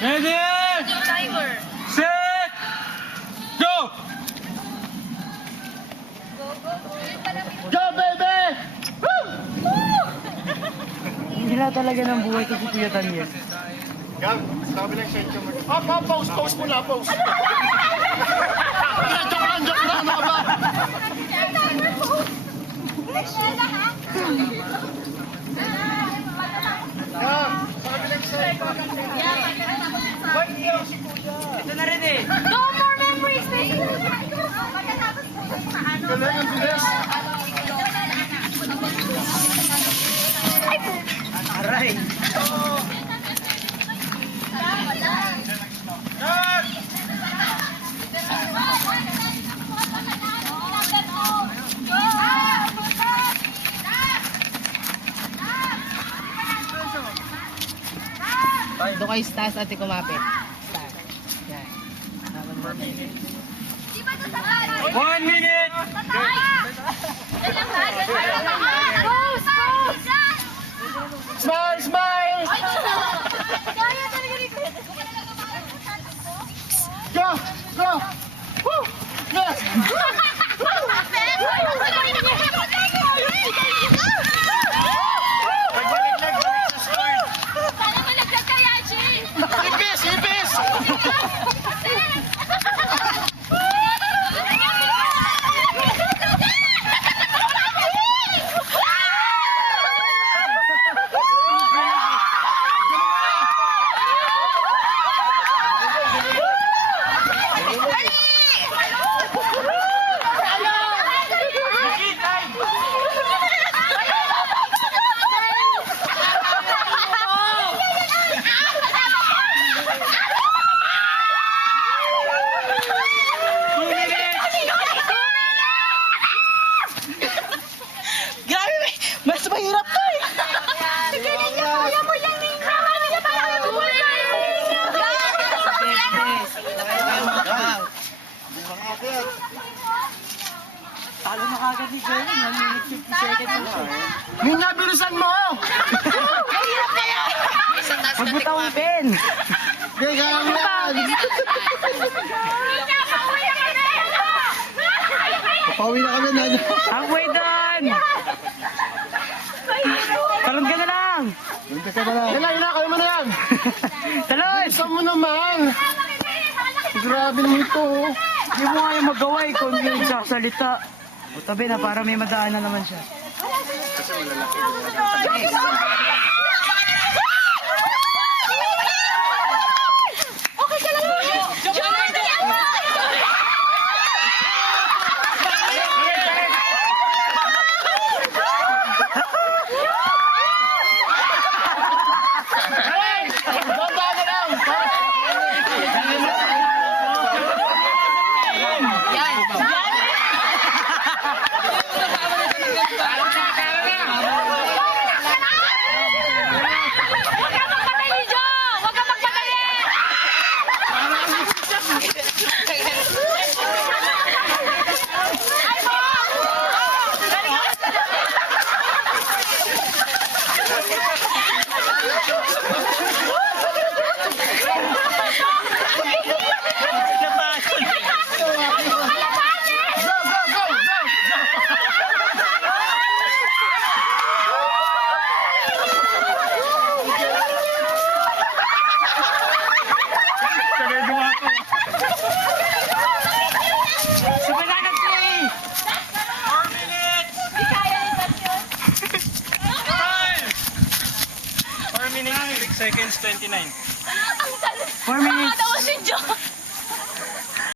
Ready? Yung timer. Set! Go! Go, baby! Hila talaga ng buhay ko si Kuya Daniel. Gab, sabi lang siya yung pause muna, pause. Joke lang, ano ka ba? Gab, sabi lang siya Ito na rin eh. No more memories, baby. galing ang bilis. Aray. Doon kayo sa taas ate kumapit. Taas. Yan. 1 minute! Smile, smile! Go, go! Woo! Yes! Ipis, ipis! Grabe, mas mahirap to eh. Talo na kagad ni Jerry, 1 minute 50 seconds na siya. Nina, bilisan mo! Magbutaw ang pen. Gagang lang! Pauwi na kami na. Halfway done! Parang ka na lang! Yan na, kayo mo na yan! Talos! Bilisan mo naman! Grabe naman ito. Hindi mo nga yung magawa eh kung yung sasalita. O tabi na para may madaan na naman siya. Baba na lang! Huwag kang magpadali, Joe! Huwag kang magpadali! Sabay na play! 4 minutes! Hindi kaya ni Daniel. 4 minutes, 6 seconds, 29. 4 minutes. Nakakatawa si Joe.